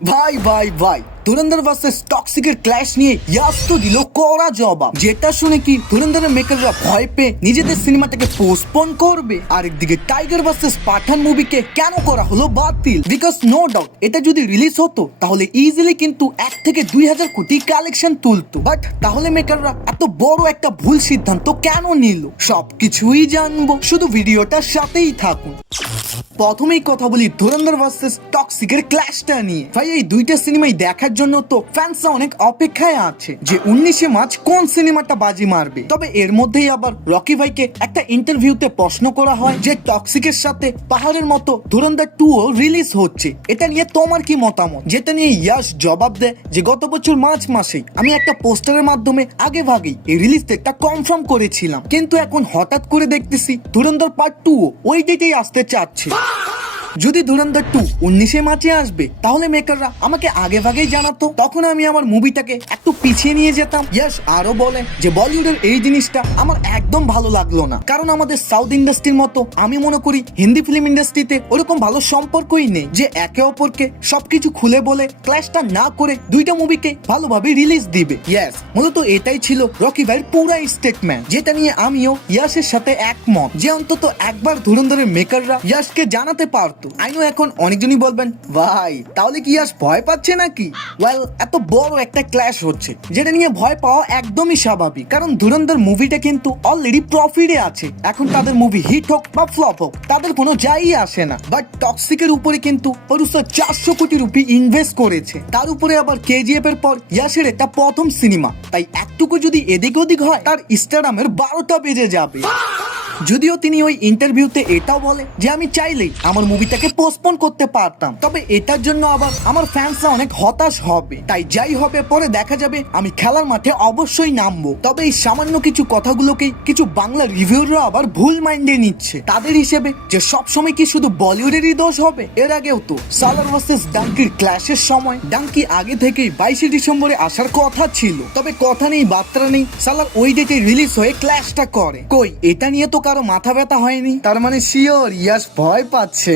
ভাই ভাই ভাই ধুরন্ধর ভার্সেস টক্সিকের ক্ল্যাশ নিয়ে ইয়াস তো দিল কড়া জবাব, যেটা শুনে কি ধুরন্ধরের মেকাররা ভয় পেয়ে নিজেদের সিনেমাটাকে পোস্টপোন করবে। আরেকদিকে টাইগার ভার্সেস পাঠান মুভিকে কেন করা হলো বাতিল, বিকজ নো ডাউট এটা যদি রিলিজ হতো তাহলে ইজিলি কিন্তু 1 থেকে 2 হাজার কোটি কালেকশন তুলতো। বাট তাহলে মেকাররা এত বড় একটা ভুল সিদ্ধান্ত কেন নিল, সবকিছুই জানবো, শুধু ভিডিওটার সাথেই থাকুন। প্রথমেই কথা বলি ধুরন্ধর ভার্সেস টক্সিকের ক্ল্যাশটা নিয়ে। ভাই এই দুইটা সিনেমাই দেখার জন্য তো ফ্যান্সরা অনেক অপেক্ষায় আছে যে 19শে মার্চ কোন সিনেমাটা বাজি মারবে। তবে এর মধ্যেই আবার রকি ভাইকে একটা ইন্টারভিউতে প্রশ্ন করা হয় যে টক্সিকের সাথে পাহাড়ের মতো ধুরন্ধর 2 ও রিলিজ হচ্ছে, এটা নিয়ে তোমার কি মতামত? যেটা নিয়ে ইয়াশ জবাব দেয় যে গত বছর মার্চ মাসেই আমি একটা পোস্টারের মাধ্যমে আগে ভাগেই এই রিলিজ ডেটটা কনফার্ম করেছিলাম, কিন্তু এখন হঠাৎ করে দেখতেছি ধুরন্ধর পার্ট 2 ওই ডেটেই আসতে চাচ্ছে। যদি ধুরন্ধর 2 19শে মার্চে আসবে তাহলে মেকাররা আমাকে আগে ভাগেই জানাতো, তখন আমি আমার মুভিটাকে একটু পিছিয়ে নিয়ে যেতাম। ইয়াশ আরো বলে যে বলিউডের এই জিনিসটা আমার একদম ভালো লাগলো না, কারণ আমাদের সাউথ ইন্ডাস্ট্রির মতো আমি মনে করি হিন্দি ফিল্ম ইন্ডাস্ট্রিতে ওরকম ভালো সম্পর্কই নেই যে একে অপরকে সবকিছু খুলে বলে ক্ল্যাশটা না করে দুইটা মুভিকে ভালোভাবে রিলিজ দিবে। ইয়াস মূলত এটাই ছিল রকি ভাইয়ের পুরো স্টেটমেন্ট, যেটা নিয়ে আমিও ইয়াশের সাথে একমত যে অন্তত একবার ধুরন্ধরের মেকাররা ইয়াশকে জানাতে পারতো। আইনো এখন অনেকজনই বলবেন ভাই তাহলে কি ইয়াশ ভয় পাচ্ছে নাকি? ওয়েল এত বড় একটা ক্ল্যাশ হচ্ছে যেটা নিয়ে ভয় পাওয়া একদমই স্বাভাবিক, কারণ ধুরন্ধর মুভিটা কিন্তু অলরেডি প্রফিটে আছে। এখন তাদের মুভি হিট হোক বা ফ্লপ হোক তাদের কোনো যাই আসে না, বাট টক্সিকের উপরে কিন্তু প্রডিউসার 400 কোটি রুপি ইনভেস্ট করেছে, তার উপরে আবার কেজিএফ এর পর ইয়াশের এটা প্রথম সিনেমা, তাই একটুকু যদি এদিক ওদিক হয় তার ইনস্টাগ্রামের 12টা বেজে যাবে। যদিও তিনি ওই ইন্টারভিউতে এটাও বলে যে আমি চাইলেই আমার মুভিটাকে পোস্টপোন করতে পারতাম, তবে এটার জন্য আবার আমার ফ্যান্সরা অনেক হতাশ হবে, তাই যাই হবে পরে দেখা যাবে, আমি খেলার মাঠে অবশ্যই নামবো। তবে এই সামান্য কিছু কথাগুলোকেই কিছু বাংলা রিভিউরা আবার ভুল মাইন্ডে নিচ্ছে, তাদের হিসেবে যে সবসময় কি শুধু বলিউডেরই দোষ হবে। এর আগেও তো সালার ভার্সেস ডাঙ্কির ক্ল্যাশের সময় ডাঙ্কি আগে থেকেই 22শে ডিসেম্বরে আসার কথা ছিল, তবে কথা নেই বার্তা নেই সালার ওই ডেটে রিলিজ হয়ে ক্ল্যাশটা করে। কই এটা নিয়ে তো কারো মাথা ব্যথা হয়নি, তার মানে শিওর ইয়াশ ভয় পাচ্ছে।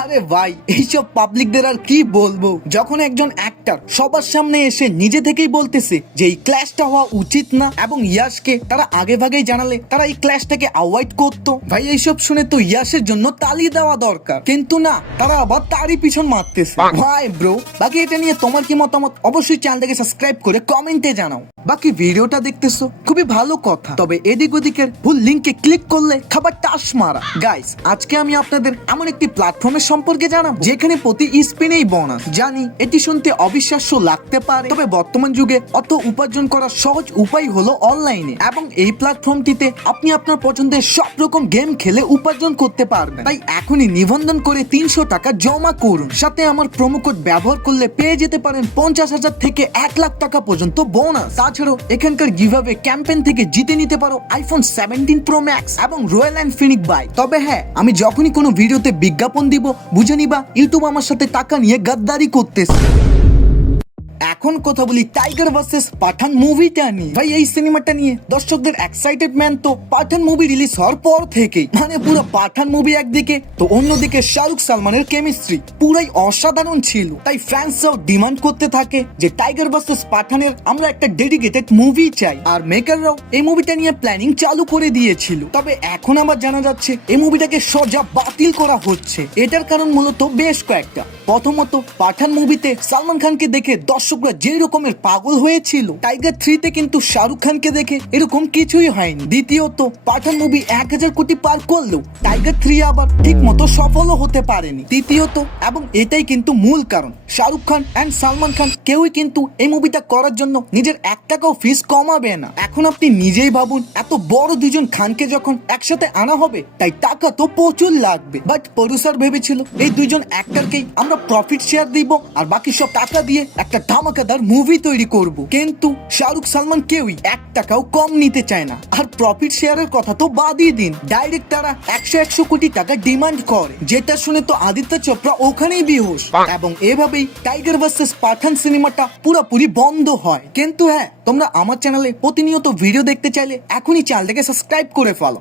আরে ভাই এইসব পাবলিকদের আর কি বলবো, যখন একজন অ্যাক্টর সবার সামনে এসে নিজে থেকেই বলতেছে যে এই ক্ল্যাশটা হওয়া উচিত না এবং ইয়াশকে তারা আগে ভাগেই জানালে তারা এই ক্ল্যাশটাকে অ্যাভয়েড করতো। ভাই এইসব শুনে তো ইয়াশের জন্য তালি দেওয়া দরকার, কিন্তু না তারা আবার তারই পিছন মারতেছে। ভাই ব্রো বাকি এটা নিয়ে তোমার কি মতামত অবশ্যই চ্যানেলটাকে সাবস্ক্রাইব করে কমেন্টে জানাও। বাকি ভিডিওটা দেখতেছো খুবই ভালো কথা, তবে এদিক ওদিকের ভুল লিঙ্কে ক্লিক করলে খাবার টাস মারা। গাইস আজকে আমি আপনাদের এমন একটি প্ল্যাটফর্মের সম্পর্কে জানাবো যেখানে প্রতি স্পিনেই বোনাস। জানি এটি শুনতে অবিশ্বাস্য লাগতে পারে, তবে বর্তমান যুগে অর্থ উপার্জন করার সহজ উপায় হলো অনলাইনে, এবং এই প্ল্যাটফর্মটিতে আপনি আপনার পছন্দের সব রকম গেম খেলে উপার্জন করতে পারবেন। তাই এখনই নিবন্ধন করে 300 টাকা জমা করুন, সাথে আমার প্রোমো কোড ব্যবহার করলে পেয়ে যেতে পারেন 50,000 থেকে 1 লাখ টাকা পর্যন্ত বোনাস। তাছাড়াও এখানকার গিভঅ্যাওয়ে ক্যাম্পেইন থেকে জিতে নিতে পারো আইফোন 17 প্রো ম্যাক্স এবং রয়্যাল এনফিনিক্স বাইক। তবে হ্যাঁ আমি যখনই কোনো ভিডিওতে বিজ্ঞাপন দিব বুঝে নিবা ইউটিউব আমার সাথে টাকা নিয়ে গাদ্দারি করতেছে। এখন কথা বলি টাইগার ভার্সেস পাঠান মুভিটা নিয়ে। ভাই এই সিনেমাটা নিয়ে দর্শকদের এক্সাইটেডমেন্ট তো পাঠান মুভি রিলিজ হওয়ার পর থেকেই, মানে পুরো পাঠান মুভি একদিকে তো অন্যদিকে শাহরুখ সালমানের কেমিস্ট্রি পুরাই অসাধারণ ছিল, তাই ফ্যান্সরাও ডিমান্ড করতে থাকে যে টাইগার ভার্সেস পাঠানের আমরা একটা ডেডিকেটেড মুভি চাই, আর মেকাররাও এই মুভিটা নিয়ে প্ল্যানিং চালু করে দিয়েছিল। তবে এখন আবার জানা যাচ্ছে এই মুভিটাকে সোজা বাতিল করা হচ্ছে। এটার কারণ মূলত বেশ কয়েকটা। প্রথমত পাঠান মুভিতে সালমান খানকে দেখে দর্শকরা যে রকমের পাগল হয়েছিল, টাইগার 3 তে কিন্তু শাহরুখ খানকে দেখে এরকম কিছুই হয়নি। দ্বিতীয়ত পাঠান মুভি 1000 কোটি পার করলেও টাইগার 3 আবার ঠিক মতো সফলও হতে পারেনি। তৃতীয়ত এবং এটাই কিন্তু মূল কারণ, শাহরুখ খান এন্ড সালমান খান কেউই কিন্তু এই মুভিটা করার জন্য নিজের 1 টাকাও ফিস কমাবে না। এখন আপনি নিজেই ভাবুন এত বড় দুজন খানকে যখন একসাথে আনা হবে তাই টাকা তো প্রচুর লাগবে, বাট প্রডিউসার ভেবেছিল এই দুইজন অ্যাক্টরকেই আমরা প্রফিট শেয়ার দিব আর বাকি সব টাকা দিয়ে একটা ধামাকাদার মুভি তৈরি করব, কিন্তু শাহরুখ সালমান কেউই 1 টাকাও কম নিতে চায় না। আর প্রফিট শেয়ারের কথা তো বাদই দিন, ডাইরেক্ট তারা 100 কোটি টাকা ডিমান্ড করে, যেটা শুনে তো আদিত্য চোপড়া ওখানেই বেহুশ, এবং এভাবেই টাইগার ভার্সেস পাঠান সিনেমাটা পুরোপুরি বন্ধ হয়। কিন্তু হ্যাঁ তোমরা আমার চ্যানেলে প্রতিনিয়ত ভিডিও দেখতে চাইলে এখনই চ্যানেলটাকে সাবস্ক্রাইব করে ফেলো।